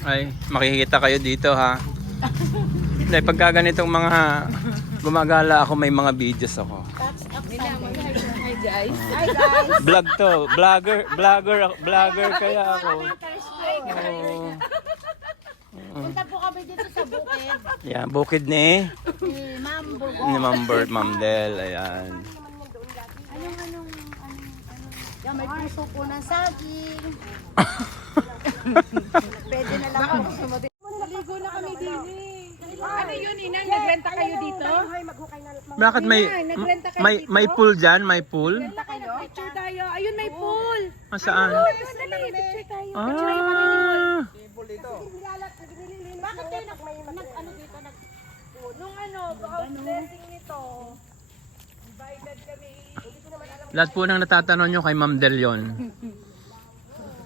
Ay, makikita kayo dito ha. Dahil pagka ganitong mga gumagala ako, may mga videos ako. Hi guys. Hi guys. Vlog to, vlogger kaya ako. Oh. Punta po kami dito sa bukid. Yan, bukid ni Ma'am Burgo. Ma'am Bert, Ma'am Del, ayan. Yan, may puso po ng saging. Pwede na lang ako sumati. Maligo na kami din Ano yun, Inang? Nagrenta kayo dito? Bakit may pool dyan? May pool? Nagrenta kayo? Picture tayo. Ayun, may pool. Ah, saan? Dali, picture tayo. Ah, Bakit kayo ano dito? Nung house blessing nito. Invited kami. lahat po nang natatanong nyo kay Ma'am Del yun.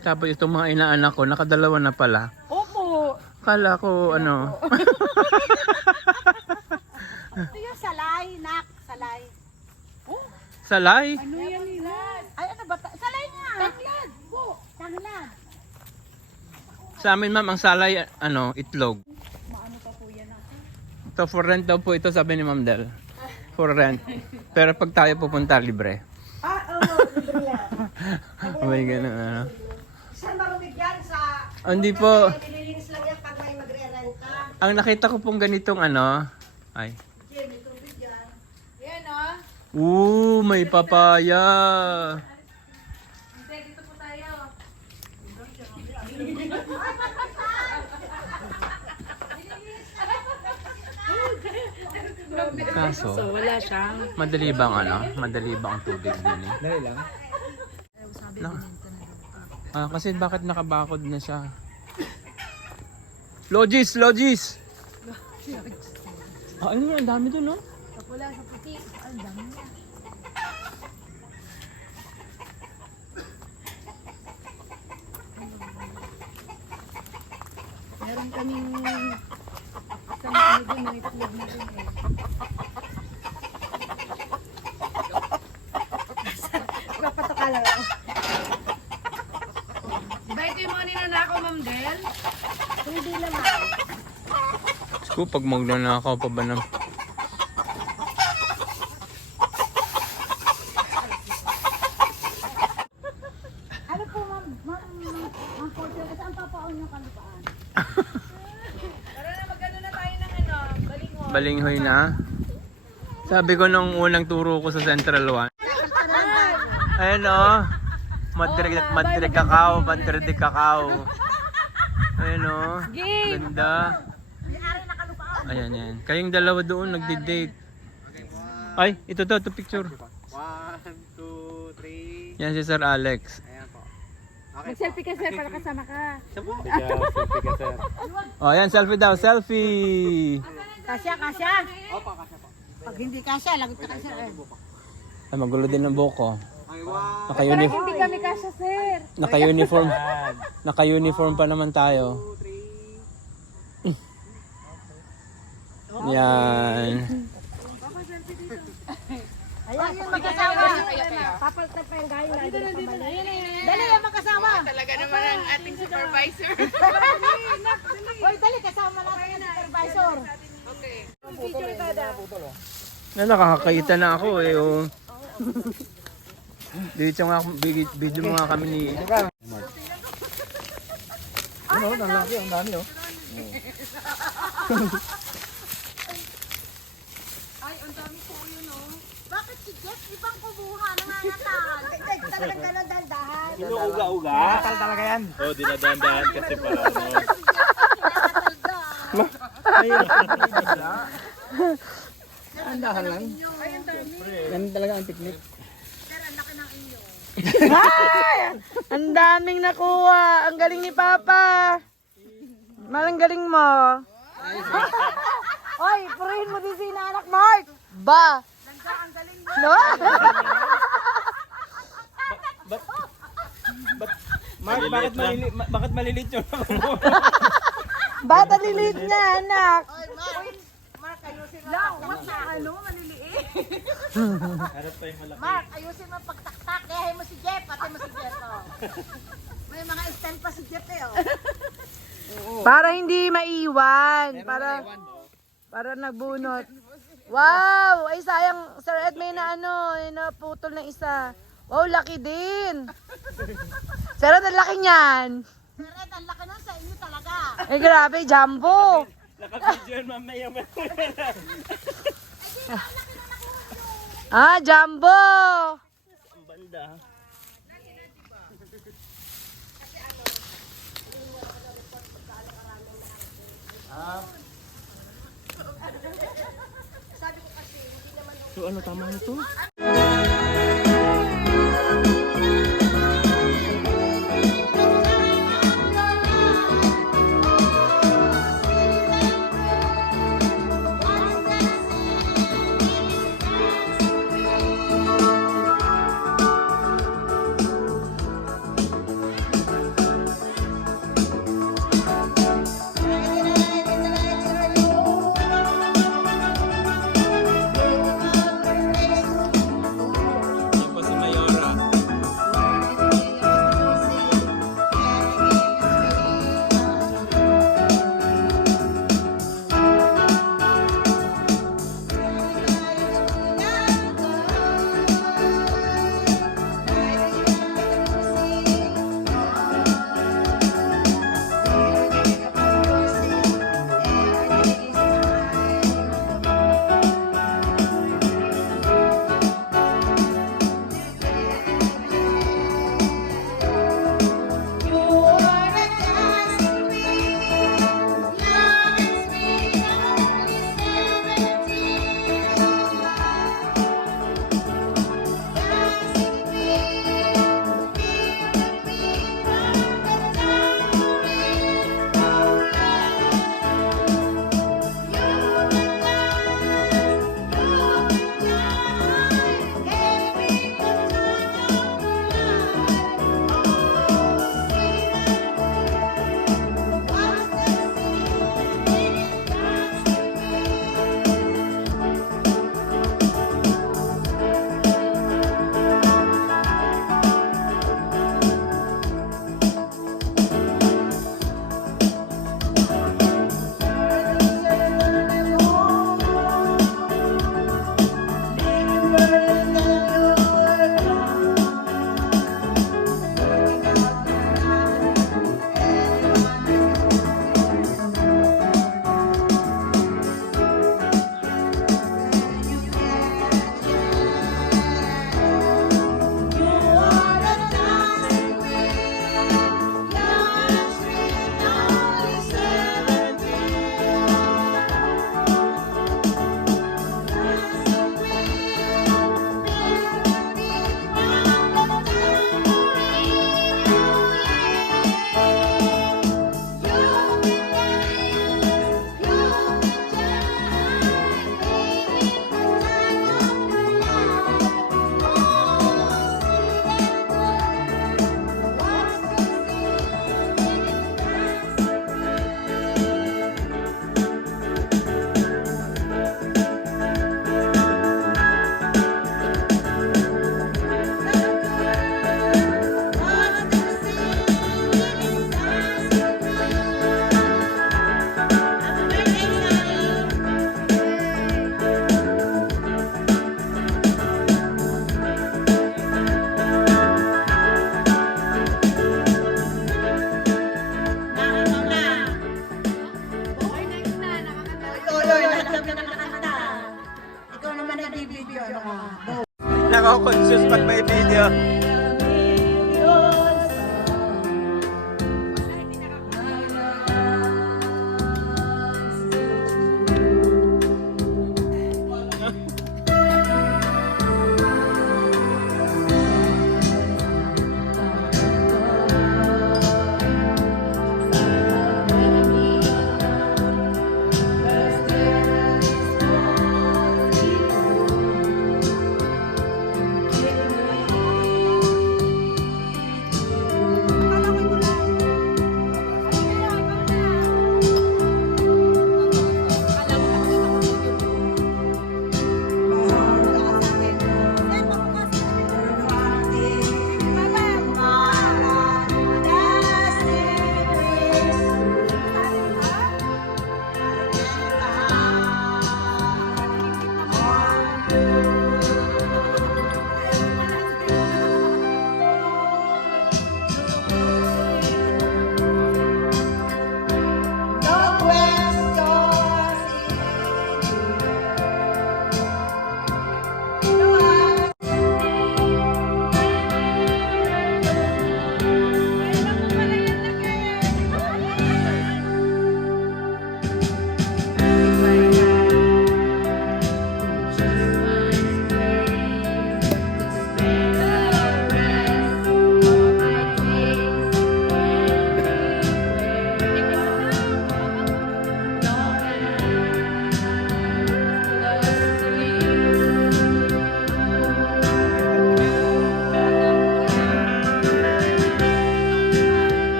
Tapos itong mga inaanak ko, nakadalawa na pala. Opo. Kala ko ano. Ito yung salay, nak. Salay. Salay? Ano yan, Inang? Ay, ano ba? Salay nga. Tanglad. Po. Tanglad. Sa amin ma'am, ang salay, ano, itlog. Ito for rent daw po ito, sabi ni Ma'am Del. For rent. Pero pag tayo pupunta, libre. Libre yan. May ganun, ano. Saan marumig yan sa... Hindi po. Nililinis lang yan pag may magre-renta. Ang nakita ko pong ganitong ano, ay. Jim, may tubig yan. Yan, May papaya. Hindi, dito po tayo. Kaso, Wala siyang. madali bang ano? Madali bang ang tubig din eh? Dali lang. No. Kasi bakit nakabakod na siya? Logis! Logis! Ano yun? Ang dami dun, no? Wala sa puti. Ang dami na. Meron kaming isang ano dun, may itlog na dun eh. Papatoka lang ako. Ba ito yung mga ninanakaw, Ma'am Del? Hindi naman. Ko pag magnanakaw pa ba ng... Ano po, ma'am Porter, saan papaon yung kalupaan? Tara na, magano na tayo ng balingo. Balinghoy na? Sabi ko nung unang turo ko sa Central 1. Ayun o. Madre Cacao, Madre de Cacao. Ayun o. Ganda. Ayan yan. Kayong dalawa doon nagdi-date. Ay, ito picture. 1, 2, 3. Yan si Sir Alex. Ayan po. Mag-selfie ka, sir, para kasama ka. Siya, selfie ka, sir. Oh, yan selfie daw, selfie. Kasya, kasya. Opa, kasya po. Pag hindi kasya, lagot ka kasya. Ay, magulo din ang buhok ko. Okay, 1, Naka-uniform. Hindi kami kasya, sir. Naka-uniform. Naka-uniform pa naman tayo. 2, 3. Yan. Ayan, yung magkasama. Papalta pa yung galing na. Dali, yung magkasama. Talaga naman ang ating supervisor. Hoy, dali, kasama natin yung supervisor. Okay. Na nakakakita na ako eh. Oh. Video mo nga kami ni... Ano, ang laki, ang dami, oh. Bakit si Jeff ibang kumuha, nangangatal? Talagang dalan-dahan. Inuuga-uga. Natal talaga yan. Oh, dinadaan-daan kasi para ano. Andahan lang. Yan talaga ang technique. Ang daming nakuha. Ang galing ni Papa. Malang galing mo. Hoy, purihin mo din si anak Mark. Ba? Ang galing mo. No? Mark, bakit malilit yung Bata lilit niya, anak. Lang, what's na ano, maliliit? Mark, ayusin mo pagtaktak. Kaya mo si Jeff, pati mo si Jeff. Oh. May mga stand pa si Jeff eh. Oh. Para hindi maiwan. Para nagbunot. Wow! Ay sayang, Sir Ed, may na ano, may naputol na isa. Wow, laki din. Sir Ed, ang laki niyan. Sir Ed, ang laki nun sa inyo talaga. Ay grabe, jumbo. Naka-video yun mamaya. Ah, jumbo. Ang banda. So ano tama nito? Yan po si Mayora. Nako-conscious pag may video.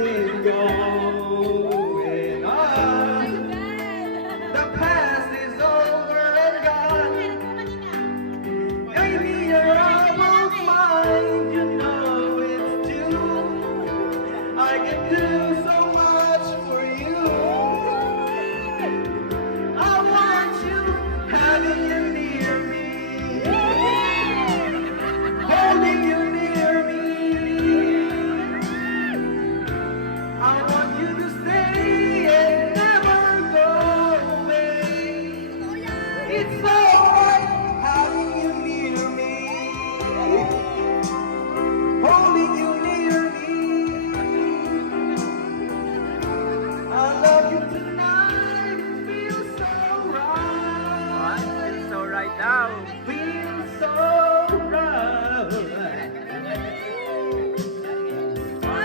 been going on. The past is over and gone. Maybe you're almost mine, you know it's true. I can do so much for you. I want you, having you near me, holding you near me. I want you to stay and never go away. It's so hard having you near me, holding you near me. I love you tonight, it feels so right. It's so right now. Feels so right.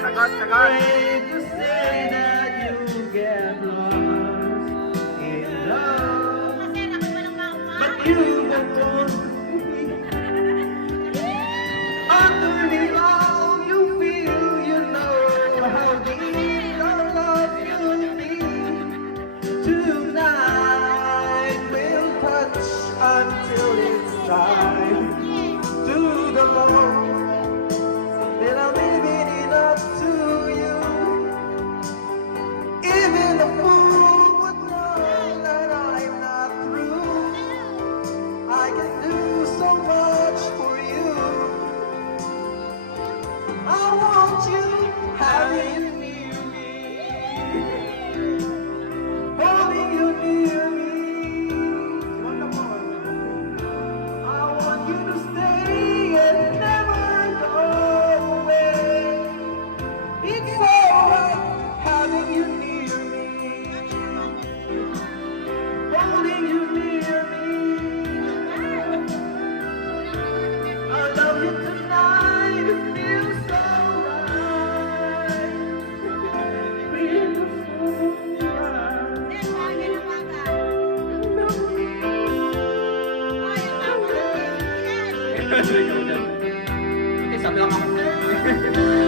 Sagot, sagot. Afraid to say that you get lost in love, but you won't. Underneath all you feel, you know how deep your love will be. Tonight we'll touch until it's time to the bone. Then I'm giving it up to you. Even a fool would know that I'm not through. I can do so much for you. I want you, having you near me, holding you near me. I want you to stay and never go away. It's alright having you near me, holding you near me. I love you tonight, it feels so right. Feels so right. Okay, sabi lang ako.